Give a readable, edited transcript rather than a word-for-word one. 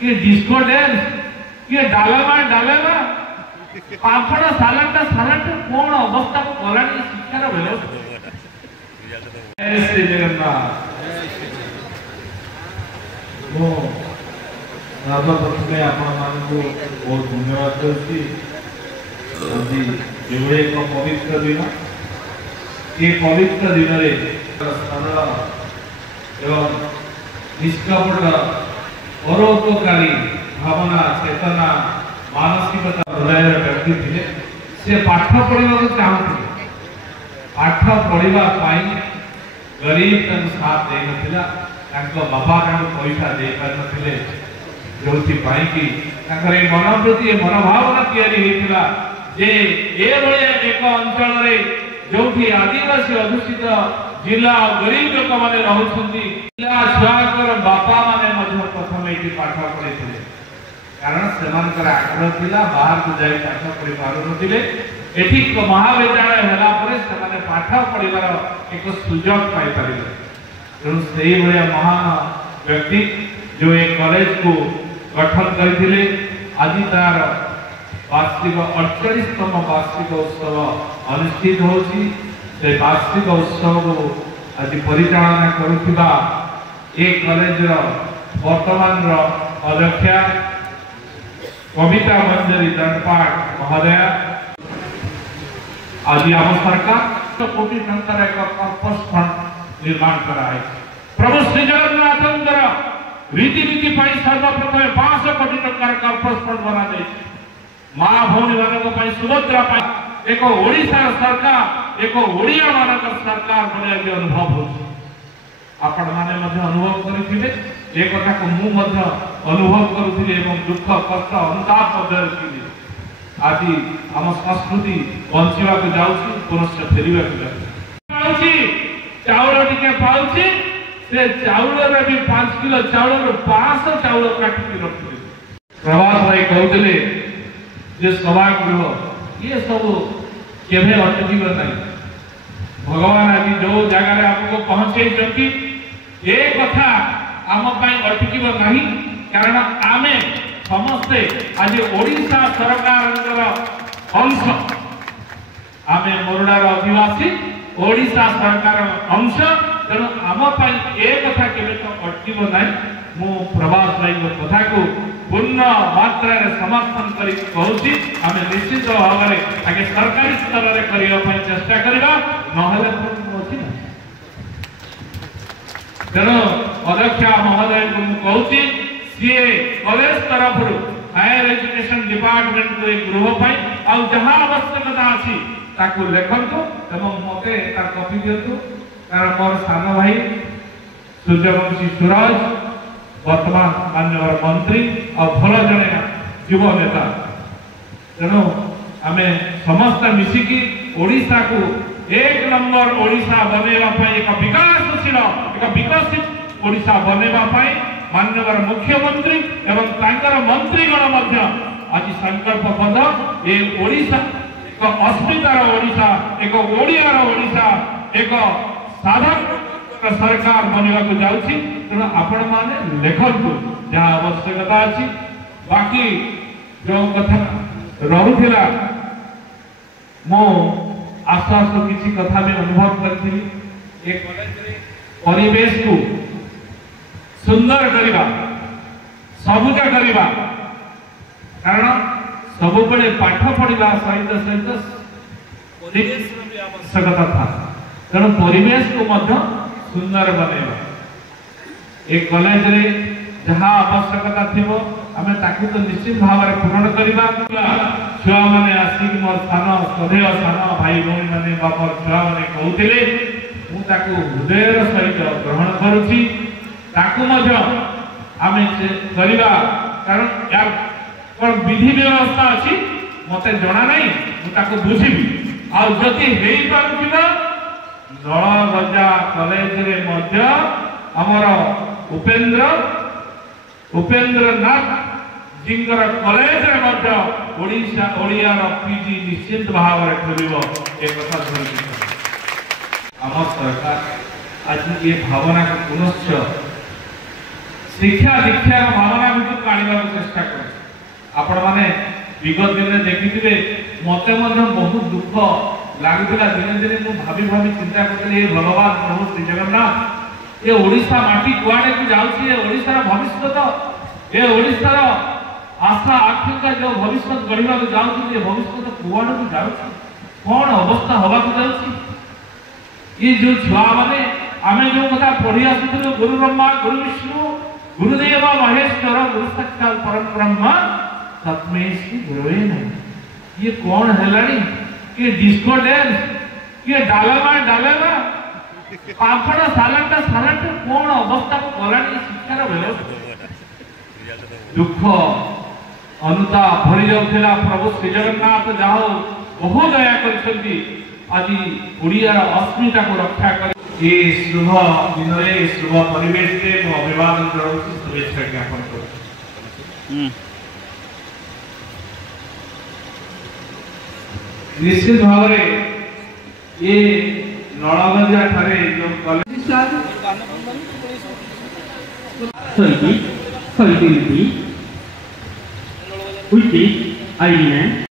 किए disco dance किए डालेमा डालेमा पापड़ salad कौन अवस्था को कलानी शिक्षार व्यवस्था श्री जगन्नाथ मो सर्वप्रथमे आपण मानकु बहुत धन्यवाद करछि আজি एवं एक पवित्र दिन ये पवित्र दिन रे सरल एवं निष्कपट परोपकारी भावना चेतना मानसिकता हृदय व्यक्ति थे से पाठ पढ़ा चाहते पाठ पढ़ा गरीब तक साथ दे नथिला बाबा पैसा दे पार नथिले जो कि मन प्रति मनोभावना या जे एक अंचल रे जो आदिवासी अधुषित जिला गरीब लोक मैंने जिला छुआर बापा मैंने प्रथम ये पाठ पढ़े कारण से आग्रह थिला बाहर को जाई पाठ पढ़ी पारु नथिले एठी महाविद्यालय होला परे से पाठ पढ़िबार एक सुजोग पाई परिले तेणु से भलिया महान व्यक्ति जो एक कॉलेज को गठन करथिले आज तार वार्षिक 48तम वार्षिक उत्सव अनुष्ठित होछि से वार्षिक उत्सव को आज परिचालना करुथिबा एक कॉलेज रो वर्तमान रो अध्यक्षा कविता मंजरी दंडपाठ महोदया आज आम सरकार कोटी टंकार एक कर्पस फंड निर्माण कराए प्रभु श्री जगन्नाथ रीतिनीति सर्वप्रथम 500 कोटी टंकार कर्पस फंड बना माँ भौणी मान सुभद्रा एक ओडिशा सरकार एक ओडिया मान सरकार बोले अनुभव हो आपण माने अनुभव करिथिबे एक कथा को मु अनुभव करुथिले एवं दुख कष्ट अनुताप मध्य आज आम संस्कृति बंचिबा को जाउछि पुनश्च फेरिबा को जाउछि चाउल टिके पाउछि से चाउल रे भी 5 किलो चाउल रो 500 चाउल काटि रखिले प्रभात भाई कहउतले जे सभागृह ये सब केभे अटकीब नहीं भगवान आज जो जगह आपको पहुंचे ये कथा आम अटकीब नहीं कारण आमे समस्ते आज ओडिशा सरकार अंश आमे मोरडार अधिवासी ओडिशा सरकार अंश तेणु आम ए कथा केवे तो अटकीब नहीं मु प्रभास भाई कथा को पूर्ण मात्रा समर्थन करी कहूची आमे निश्चित भाव में आगे सरकारी स्तर में करने चेष्टा करवा नहले तेणु अध्यक्षा महोदय को कहूची सी कॉलेज तरफ हायर एजुकेशन डिपार्टमेंट को एक गृह पाई आ जहाँ आवश्यकता अच्छी ताकू लिखतु एवं मते तार कॉपी दिंतु कारण मोर सान भाई सूर्यवंशी सूरज वर्तमान माननीय मंत्री और भल जने युव नेता तेणु आमे समस्त मिसिकी ओडिशा को एक नंबर ओडिशा बनेवा एक विकासशील एक विकसित ओडिशा बनेवा माननीय मुख्यमंत्री एवं तांकर मंत्रीगण आज संकल्पबद्ध ये ओडिशा एक अस्मितार ओडिशा एक ओडियार ओडिशा एक साधारण सरकार बनवा को जाउछि तेणु आपण माने लेखन्तु जहाँ आवश्यकता अछि बाकी जो कथा रहुथिला मो आश्वास किसी कथा में अनुभव करथिली एक कॉलेज रे परिवेश को सुंदर करवा सबुज करवा कारण सब बड़े पाठ पढ़ा सहित सहित परिवेश भी आवश्यकता था तेणु परिवेश को मध्य सुंदर बनेवा एक कॉलेज रे जहाँ आवश्यकता थी आमे ताकू तो निश्चित भाव में पूर्ण करवा छुआ मैंने आसिक मोर सान सदैव सान भाई भौणी मैंने बापर छुआ मैंने कहते मुझे हृदय सहित ग्रहण करुच्ची आमे करवा कारण यार कौन विधि व्यवस्था अच्छी मत जना नहीं मुझे बुझी आदि हो नलगजा कॉलेज रे मध्य हमर उपेंद्र नाथ जिंकर कॉलेज रे मध्य ओडिशा ओडियार पीजी निश्चित भाव में खोलिबो एक कथा धरि आम सरकार आज ये भावना को पुनश्च शिक्षा दीक्षा भावना भी काढ़ मैंने विगत दिन में देखिथे मत बहुत दुख लगुला दिने दिने मुझे भाभी भाभी चिंता करी भगवान प्रभु श्री जगन्नाथ ये ओडिशा माटी कुआड़े को जाऊँगी ओडिशार भविष्य ये ओडिशार आशा आकांक्षा जो भविष्य गढ़ा जाऊँगी भविष्य कुआड़े को जाऊँगी कौन अवस्था हवा जाऊँगी ये जो छुआ मैंने आम जो कथा पढ़ी आसुलु गुरु ब्रह्मा गुरु विष्णु गुरुदेव महेश्वर गुरु साक्षात परम ब्रह्म तस्मै श्री गुरुवे नमः। ये कौन है कि डिस्को डांस कि डालेमा पापड़ सालाड कौन अवस्था को गलानी शिक्षार व्यवस्था दुख अनुताप भरी जाऊला प्रभु श्री जगन्नाथ जाओ बहुत दया कर आज ओडियार अस्मिता को रक्षा कर ये शुभ दिन में शुभ परिवेश से अभिवादन करूँ शुभेच्छा ज्ञापन करूँ। निश्चित भाव ये नलगंजा ठारे जो कॉलेज I